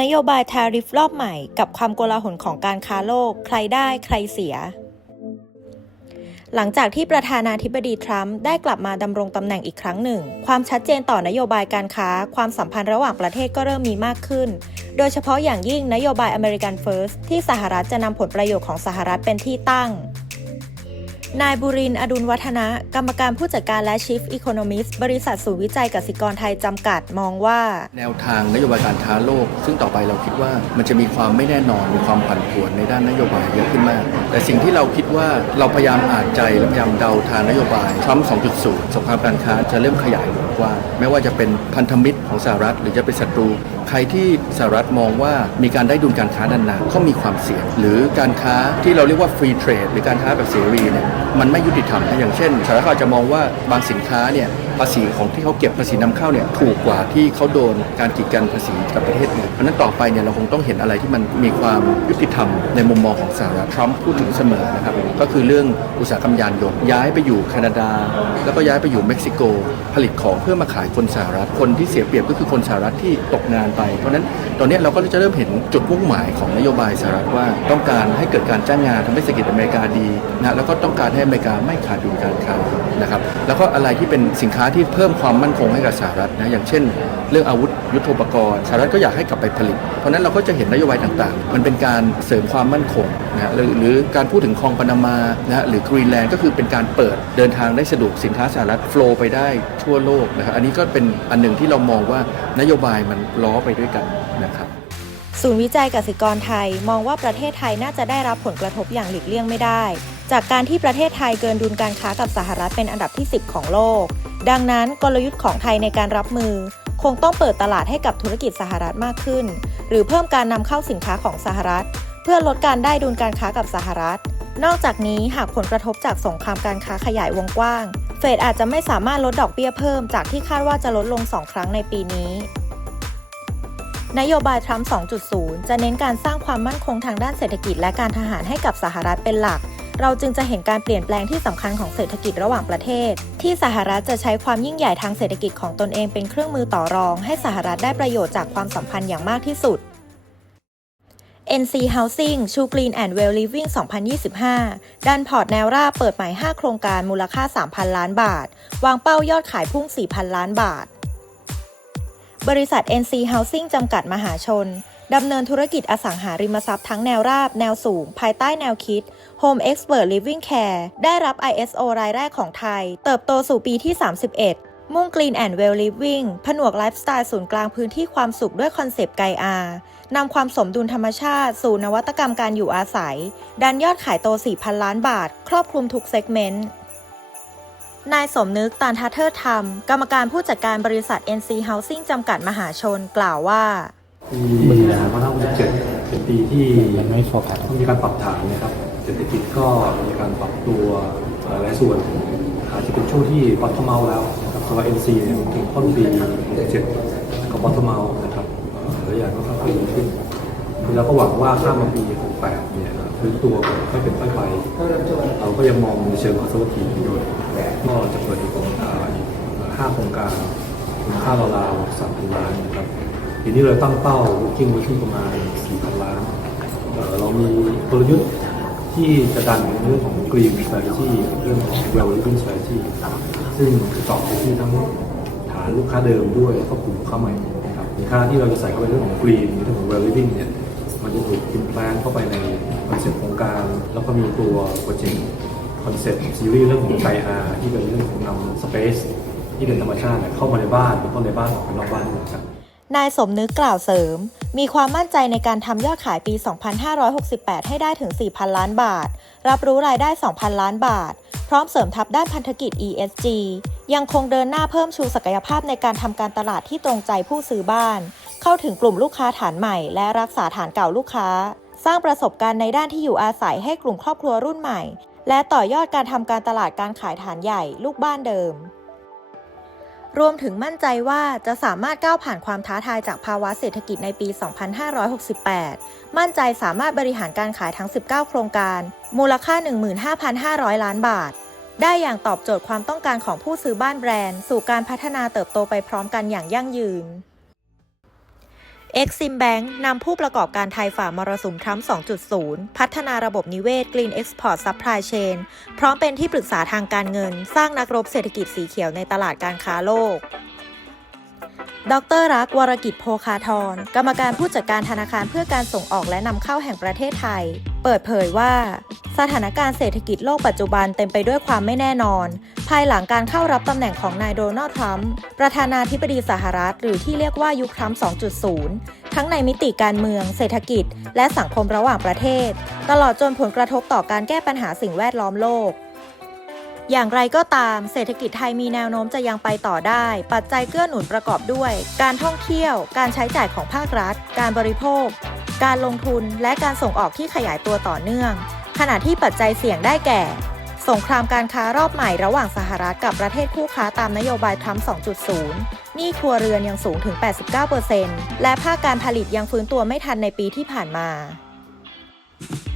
นโยบายทาริฟรอบใหม่กับความโกลาหลของการค้าโลก ใครได้ใครเสีย หลังจากที่ประธานาธิบดีทรัมป์ได้กลับมาดำรงตำแหน่งอีกครั้งหนึ่ง ความชัดเจนต่อนโยบายการค้า ความสัมพันธ์ระหว่างประเทศก็เริ่มมีมากขึ้น โดยเฉพาะอย่างยิ่งนโยบายอเมริกันเฟิร์สที่สหรัฐจะนำผลประโยชน์ของสหรัฐเป็นที่ตั้ง นายบุรินอดุลวัฒนะ กรรมการผู้จัดการและ Chief Economist บริษัทศูนย์วิจัยกสิกรไทยจำกัดมองว่า แนวทางนโยบายการค้าโลก ซึ่งต่อไปเราคิดว่ามันจะมีความไม่แน่นอนมีความผันผวนในด้านนโยบายเยอะขึ้นมาก แต่สิ่งที่เราคิดว่าเราพยายามอ่านใจและพยายามเดาทางนโยบายทรัมป์2.0 สงครามการค้าจะเริ่มขยายวงกว้างไม่ว่าจะเป็นพันธมิตรของสหรัฐ หรือจะเป็นศัตรู ใครที่สหรัฐมองว่ามีการได้ดุลการค้านานๆเขามีความเสี่ยง หรือการค้าที่เราเรียกว่าฟรีเทรดหรือการค้าแบบเสรีเนี่ยมันไม่ยุติธรรมนะอย่างเช่นสหรัฐเขาอาจจะมองว่าบางสินค้าเนี่ย ภาษีของที่เขาเก็บภาษีนำเข้าเนี่ยถูกกว่าที่เขาโดนการกีดกันภาษีกับประเทศอื่นเพราะนั้นต่อไปเนี่ยเราคงต้องเห็นอะไรที่มันมีความยุติธรรมในมุมมองของสหรัฐทรัมป์พูดถึงเสมอนะครับก็คือเรื่องอุตสาหกรรมยานยนต์ย้ายไปอยู่แคนาดา แล้วก็ย้ายไปอยู่เม็กซิโก ผลิตของเพื่อมาขายคนสหรัฐคนที่เสียเปรียบก็คือคนสหรัฐที่ตกงานไป เพราะฉะนั้นตอนนี้เราก็จะเริ่มเห็นจุดมุ่งหมายของนโยบายสหรัฐว่าต้องการให้เกิดการจ้างงานทำให้เศรษฐกิจอเมริกาดีนะแล้วก็ต้องการให้อเมริกาไม่ขาดดุลการค้านะครับแล้วก็อะไรที่เป็นสินค้าที่เพิ่มความมั่นคงให้กับสหรัฐนะอย่างเช่น เรื่องอาวุธยุทโธปกรณ์สหรัฐก็อยากให้กลับไปผลิต เพราะฉะนั้นเราก็จะเห็นนโยบายต่างๆ มันเป็นการเสริมความมั่นคงนะหรือหรือการพูดถึงคลองปานามานะหรือกรีนแลนด์ก็คือเป็นการเปิดเดินทางได้สะดวกสินค้าสหรัฐโฟล์ไปได้ทั่วโลกนะครับอันนี้ก็เป็นอันหนึ่งที่เรามองว่านโยบายมันล้อไปด้วยกันนะครับศูนย์วิจัยกสิกรไทยมองว่าประเทศไทยน่าจะได้รับผลกระทบอย่างหลีกเลี่ยงไม่ได้ จากการที่ประเทศไทยเกินดุลการค้ากับสหรัฐเป็นอันดับที่ 10 ของโลก ดังนั้นกลยุทธ์ของไทยในการรับมือ คงต้องเปิดตลาดให้กับธุรกิจสหรัฐมากขึ้น หรือเพิ่มการนำเข้าสินค้าของสหรัฐ เพื่อลดการได้ดุลการค้ากับสหรัฐ นอกจากนี้หากผลกระทบจากสงครามการค้าขยายวงกว้าง เฟดอาจจะไม่สามารถลดดอกเบี้ยเพิ่มจากที่คาดว่าจะลดลง 2 ครั้งในปีนี้นโยบายทรัมป์ 2.0 จะเน้นการสร้างความมั่นคงทางด้านเศรษฐกิจและการทหารให้กับสหรัฐเป็นหลัก เราจึงจะเห็นการเปลี่ยนแปลงที่สำคัญของเศรษฐกิจระหว่างประเทศ ที่สหรัฐจะใช้ความยิ่งใหญ่ทางเศรษฐกิจของตนเองเป็นเครื่องมือต่อรอง ให้สหรัฐได้ประโยชน์จากความสัมพันธ์อย่างมากที่สุด NC Housing ชู Green and Well Living 2025 ดันพอร์ตแนวราบเปิดใหม่ 5 โครงการมูลค่า 3,000 ล้านบาท วางเป้ายอดขายพุ่ง 4,000 ล้านบาท บริษัท NC Housing จำกัดมหาชน ดำเนินธุรกิจอสังหาริมทรัพย์ทั้งแนวราบ แนวสูง ภายใต้แนวคิด Home Expert Living Care ได้รับ ISO รายแรกของไทย เติบโตสู่ปีที่ 31มุ่ง Clean and Well Living ผนวกไลฟ์สไตล์ศูนย์กลางพื้นที่ความสุขด้วยคอนเซปต์ไกอานำความสมดุลธรรมชาติ สู่นวัตกรรมการอยู่อาศัย ดันยอดขายโต 4,000 ล้านบาท ครอบคลุมทุกเซกเมนต์ นายสมนึกตานทัเทอร์ธรรม กรรมการผู้จัดการบริษัท NC Housing จำกัดมหาชน กล่าวว่า ปี2567เป็นปีที่ยังไม่โฟกัสมีการปรับฐานนะครับเศรษฐกิจก็มีการปรับตัวหลายส่วนอาจจะเป็นช่วงที่บอททอมเมาแล้วนะครับสำหรับ NC เนี่ยถึงต้นปี67ก็บอททอมเมานะครับเอ่อระยะก็ค่อยๆดีขึ้นคือเราก็หวังว่าข้ามมาปี68เนี่ยฟื้นตัวค่อยเป็นค่อยไปเราก็ยังมองในเชิงคอนเซอร์วทีฟอยู่ก็จะเปิดอีกอีกห้าโครงการมูลค่าราวๆสามพันล้านนะครับ ทีนี้เราตั้งเป้า booking ไว้ที่ประมาณ 4,000 ล้านเเรามีกลยุทธ์ที่จะดันในเรื่องของ green strategy เรื่องของ well living strategy ซึ่งจะตอบไปที่ทั้งฐานลูกค้าเดิมด้วยแล้วก็กลุ่มลูกค้าใหม่นะครับสินค้าที่เราจะใส่เข้าไปเรื่องของ green เรื่องของ well living เนี่ยมันจะถูก implant เข้าไปในคอนเซ็ปต์โครงการ แล้วก็มีตัวโปรเจกต์คอนเซ็ปต์ซีรีส์เรื่องของไกอาที่เป็นเรื่องของนำ space ที่เป็นธรรมชาติเข้ามาในบ้านแล้วก็ในบ้านออกไปนอกบ้านด้วยครับ นายสมนึกกล่าวเสริม มีความมั่นใจในการทำยอดขายปี 2568 ให้ได้ถึง 4,000 ล้านบาท รับรู้รายได้ 2,000 ล้านบาท พร้อมเสริมทัพด้านพันธกิจ ESG ยังคงเดินหน้าเพิ่มชูศักยภาพในการทำการตลาดที่ตรงใจผู้ซื้อบ้าน เข้าถึงกลุ่มลูกค้าฐานใหม่ และรักษาฐานเก่าลูกค้า สร้างประสบการณ์ในด้านที่อยู่อาศัยให้กลุ่มครอบครัวรุ่นใหม่ และต่อยอดการทำการตลาดการขายฐานใหญ่ ลูกบ้านเดิม รวมถึงมั่นใจว่าจะสามารถก้าวผ่านความท้าทายจากภาวะเศรษฐกิจในปี 2568 มั่นใจสามารถบริหารการขายทั้ง 19 โครงการ มูลค่า 15,500 ล้านบาท ได้อย่างตอบโจทย์ความต้องการของผู้ซื้อบ้านแบรนด์ สู่การพัฒนาเติบโตไปพร้อมกันอย่างยั่งยืน Exim Bank นำผู้ประกอบการไทยฝ่ามรสุมทรัมป์2.0 พัฒนาระบบนิเวศ Green Export Supply Chain พร้อมเป็นที่ปรึกษาทางการเงิน สร้างนักรบเศรษฐกิจสีเขียวในตลาดการค้าโลก ดรรักวรกิจโพคาทรกรรมการผู้จัดการธนาคารเพื่อการส่งออกและนำเข้าแห่งประเทศไทย เปิดเผยว่าสถานการณ์เศรษฐกิจโลกปัจจุบันเต็มไปด้วยความไม่แน่นอน ภายหลังการเข้ารับตำแหน่งของนายโดนัลด์ทรัมป์ประธานาธิบดีสหรัฐ หรือที่เรียกว่ายุคทรัมป์ 2.0 ทั้งในมิติการเมือง เศรษฐกิจ และสังคมระหว่างประเทศ ตลอดจนผลกระทบต่อการแก้ปัญหาสิ่งแวดล้อมโลกอย่างไรก็ตาม เศรษฐกิจไทยมีแนวโน้มจะยังไปต่อได้ ปัจจัยเกื้อหนุนประกอบด้วย การท่องเที่ยว การใช้จ่ายของภาครัฐ การบริโภค การลงทุนและการส่งออกที่ขยายตัวต่อเนื่อง ขณะที่ปัจจัยเสี่ยงได้แก่ สงครามการค้ารอบใหม่ระหว่างสหรัฐกับประเทศคู่ค้าตามนโยบายทรัมป์ 2.0 หนี้ครัวเรือนยังสูงถึง 89%และภาคการผลิตยังฟื้นตัวไม่ทันในปีที่ผ่านมา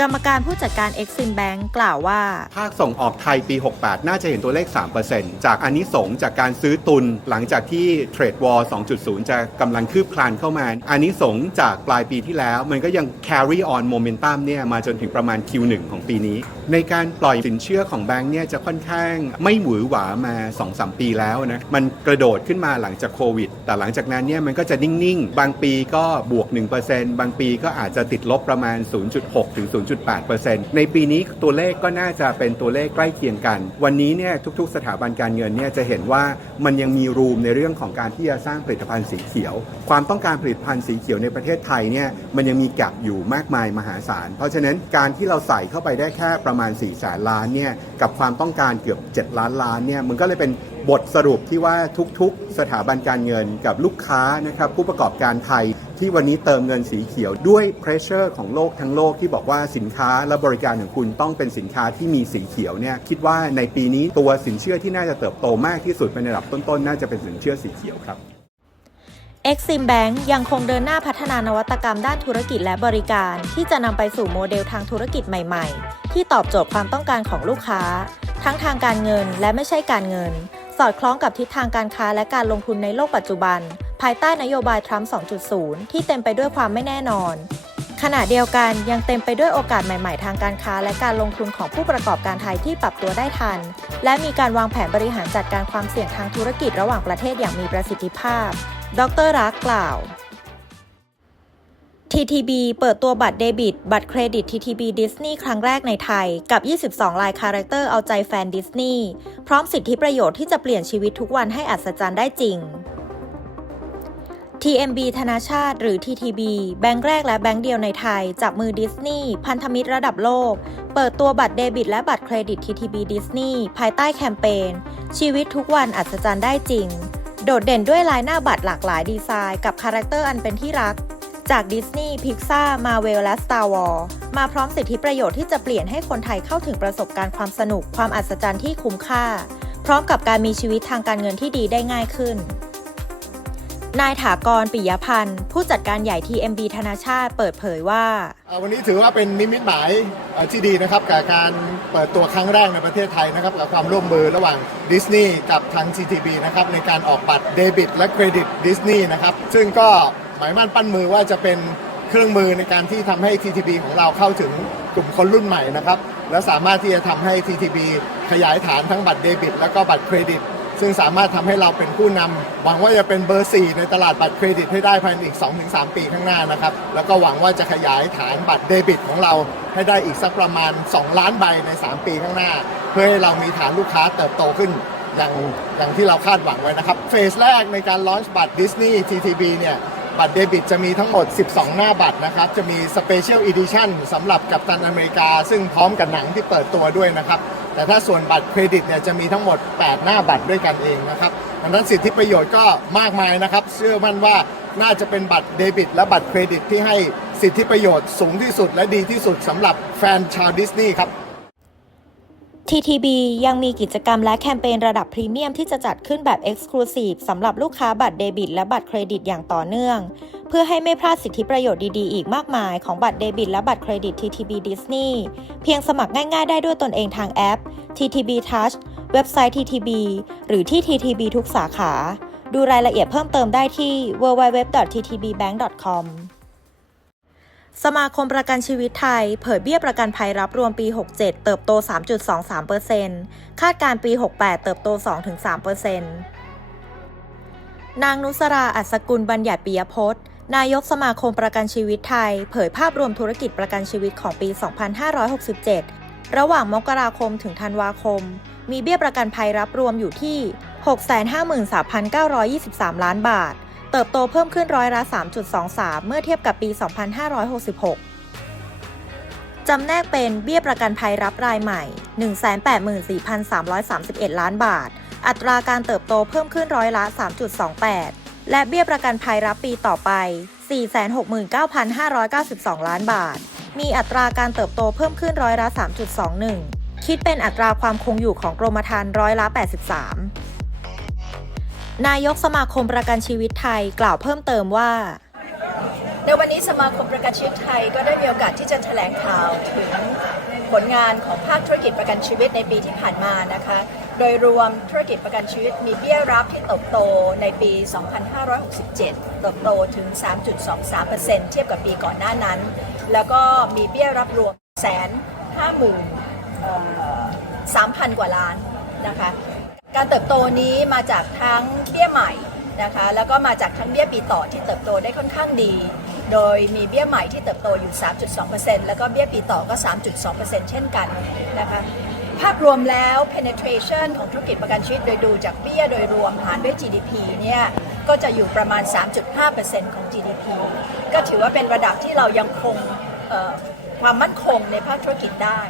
กรรมการผู้จัดการ Exim Bank กล่าวว่า ภาคส่งออกไทยปี 68 น่าจะเห็นตัวเลข 3%จากอันนี้สงจากการซื้อตุน หลังจากที่เทรดวอล2.0 จะกำลังคืบคลานเข้ามา อันนี้สงจากปลายปีที่แล้ว มันก็ยัง carry on momentum เนี่ยมาจนถึงประมาณ Q1 ของปีนี้ ในการปล่อยสินเชื่อของแบงก์เนี่ยจะค่อนข้างไม่หวือหวามา 2-3 ปีแล้วนะ มันกระโดดขึ้นมาหลังจากโควิด แต่หลังจากนั้นเนี่ยมันก็จะนิ่ง ๆ บางปีก็บวก 1%บางปีก็อาจจะติดลบประมาณ 0.6 ถึง 0.8%ในปีนี้ตัวเลขก็น่าจะเป็นตัวเลขใกล้เคียงกัน วันนี้เนี่ยทุก ๆ สถาบันการเงินเนี่ยจะเห็นว่ามันยังมีรูมในเรื่องของการที่จะสร้างผลิตภัณฑ์สีเขียว ความต้องการผลิตภัณฑ์สีเขียวในประเทศไทยเนี่ยมันยังมีแกลบอยู่มากมายมหาศาล เพราะฉะนั้นการที่เราใส่เข้าไปได้แค่ประมาณ4แสนล้านเนี่ยกับความต้องการเกือบ 7 ล้านล้านเนี่ยมันก็เลยเป็น บทสรุปที่ว่าทุกๆ สถาบันการเงินกับลูกค้านะครับผู้ประกอบการไทยที่วันนี้เติมเงินสีเขียวด้วยเพรสเชอร์ของโลกทั้งโลกที่บอกว่าสินค้าและบริการของคุณต้องเป็นสินค้าที่มีสีเขียวเนี่ยคิดว่าในปีนี้ตัวสินเชื่อที่น่าจะเติบโตมากที่สุดเป็นระดับต้นๆ น่าจะเป็นสินเชื่อสีเขียวครับ Exim Bank ยังคงเดินหน้าพัฒนานวัตกรรมด้านธุรกิจและบริการ ที่จะนำไปสู่โมเดลทางธุรกิจใหม่ ๆ ที่ตอบโจทย์ความต้องการของลูกค้า ทั้งทางการเงินและไม่ใช่การเงิน สอดคล้องกับทิศทางการค้าและการลงทุนในโลกปัจจุบัน ภายใต้นโยบายทรัมป์ 2.0 ที่เต็มไปด้วยความไม่แน่นอน ขณะเดียวกันยังเต็มไปด้วยโอกาสใหม่ ๆ ทางการค้าและการลงทุนของผู้ประกอบการไทยที่ปรับตัวได้ทัน และมีการวางแผนบริหารจัดการความเสี่ยงทางธุรกิจระหว่างประเทศอย่างมีประสิทธิภาพ ดรรักกล่าว TTB เปิดตัวบัตรเดบิต บัตรเครดิต TTB Disney ครั้งแรกในไทย กับ 22 ลายคาแรคเตอร์เอาใจแฟนดิสนีย์พร้อมสิทธิประโยชน์ที่จะเปลี่ยนชีวิตทุกวันให้อัศจรรย์ได้จริง TMB ธนาชาติ หรือ TTB แบงก์แรกและแบงก์เดียวในไทย จับมือดิสนีย์พันธมิตรระดับโลก เปิดตัวบัตรเดบิต และบัตรเครดิต TTB Disney ภายใต้แคมเปญชีวิตทุกวันอัศจรรย์ได้จริง โดดเด่นด้วยลายหน้าบัตรหลากหลายดีไซน์ กับคาแรคเตอร์อันเป็นที่รัก จากดิสนีย์พิกซ่ามาเวลและ Star Wars มาพร้อมสิทธิประโยชน์ที่จะเปลี่ยนให้คนไทยเข้าถึงประสบการณ์ความสนุกความอัศจรรย์ที่คุ้มค่า พร้อมกับการมีชีวิตทางการเงินที่ดีได้ง่ายขึ้น นายถากรปิยพันธ์ ผู้จัดการใหญ่ TMB ธนาชาติเปิดเผยว่า วันนี้ถือว่าเป็นนิมิตหมายที่ดีนะครับกับการเปิดตัวครั้งแรกในประเทศไทยนะครับกับความร่วมมือระหว่างดิสนีย์กับทาง CTB นะครับในการออกบัตรเดบิตและเครดิตดิสนีย์นะครับซึ่งก็ หมายมั่นปั้นมือว่าจะเป็นเครื่องมือในการที่ทำให้ TTB ของเราเข้าถึงกลุ่มคนรุ่นใหม่นะครับ และสามารถที่จะทำให้ TTB ขยายฐานทั้งบัตรเดบิต แล้วก็บัตรเครดิต ซึ่งสามารถทำให้เราเป็นผู้นำหวังว่าจะเป็นเบอร์ 4 ในตลาดบัตรเครดิตให้ได้ภายในอีก 2-3 ปีข้างหน้านะครับ แล้วก็หวังว่าจะขยายฐานบัตรเดบิตของเราให้ได้อีกสักประมาณ 2 ล้านใบใน 3 ปีข้างหน้า เพื่อให้เรามีฐานลูกค้าเติบโตขึ้นอย่างอย่างที่เราคาดหวังไว้นะครับ เฟสแรกในการลอนช์บัตรดิสนีย์ TTB เนี่ย บัตรเดบิตจะมีทั้งหมด 12 หน้าบัตรนะครับ จะมีสเปเชียลอีดิชั่นสำหรับกัปตันอเมริกา ซึ่งพร้อมกับหนังที่เปิดตัวด้วยนะครับ แต่ถ้าส่วนบัตรเครดิตเนี่ยจะมีทั้งหมด 8 หน้าบัตรด้วยกันเองนะครับดังนั้นสิทธิประโยชน์ก็มากมายนะครับ เชื่อมั่นว่าน่าจะเป็นบัตรเดบิต และบัตรเครดิตที่ให้สิทธิประโยชน์สูงที่สุดและดีที่สุดสำหรับแฟนชาวดิสนีย์ครับ TTB ยังมีกิจกรรมและแคมเปญระดับพรีเมียมที่จะจัดขึ้นแบบ Exclusive สำหรับลูกค้าบัตรเดบิตและบัตรเครดิตอย่างต่อเนื่อง เพื่อให้ไม่พลาดสิทธิประโยชน์ดีๆ อีกมากมายของบัตรเดบิตและบัตรเครดิต TTB Disney เพียงสมัครง่ายๆ ได้ด้วยตนเองทางแอป TTB Touch เว็บไซต์ TTB หรือที่ TTB ทุกสาขา ดูรายละเอียดเพิ่มเติมได้ที่ www.ttbbank.com สมาคมประกันชีวิตไทย เผยเบี้ยประกันภัยรับรวมปี 67 เติบโต 3.23%คาดการปี 68 เติบโต 2-3%นางนุสราอัศกุลบัญญัติปิยพจน์ นายกสมาคมประกันชีวิตไทย เผยภาพรวมธุรกิจประกันชีวิตของปี 2567 ระหว่างมกราคมถึงธันวาคม มีเบี้ยประกันภัยรับรวมอยู่ที่ 653,923 ล้านบาท เติบโตเพิ่มขึ้นร้อยละ 3.23 เมื่อเทียบกับปี 2566 จำแนกเป็นเบี้ยประกันภัยรับรายใหม่ 184,331 ล้านบาท อัตราการเติบโตเพิ่มขึ้นร้อยละ 3.28 และเบี้ยประกันภัยรับปีต่อไป 469,592 ล้านบาท มีอัตราการเติบโตเพิ่มขึ้นร้อยละ 3.21 คิดเป็นอัตราความคงอยู่ของกรมธรรม์ร้อยละ 83 นายกสมาคมประกันชีวิตไทยกล่าวเพิ่มเติมว่า ในวันนี้สมาคมประกันชีวิตไทยก็ได้มีโอกาสที่จะแถลงข่าวถึงผลงานของภาคธุรกิจประกันชีวิตในปีที่ผ่านมานะคะ โดยรวมธุรกิจประกันชีวิตมีเบี้ยรับที่เติบโตในปี 2567 เติบโตถึง 3.23%เทียบกับปีก่อนหน้านั้น แล้วก็มีเบี้ยรับรวมแสนห้าหมื่นสามพันกว่าล้านนะคะ การเติบโตนี้มาจากทั้งเบี้ยใหม่นะคะ แล้วก็มาจากทั้งเบี้ยปีต่อที่เติบโตได้ค่อนข้างดี โดยมีเบี้ยใหม่ที่เติบโตอยู่ 3.2%แล้วก็เบี้ยปีต่อก็ 3.2%เช่นกันนะคะ ภาพรวมแล้ว penetration ของธุรกิจประกันชีวิตโดยดูจากเบี้ยโดยรวมหารด้วย GDP เนี่ย ก็จะอยู่ประมาณ 3.5%ของ GDP ก็ถือว่าเป็นระดับที่เรายังคงความมั่นคงในภาคธุรกิจได้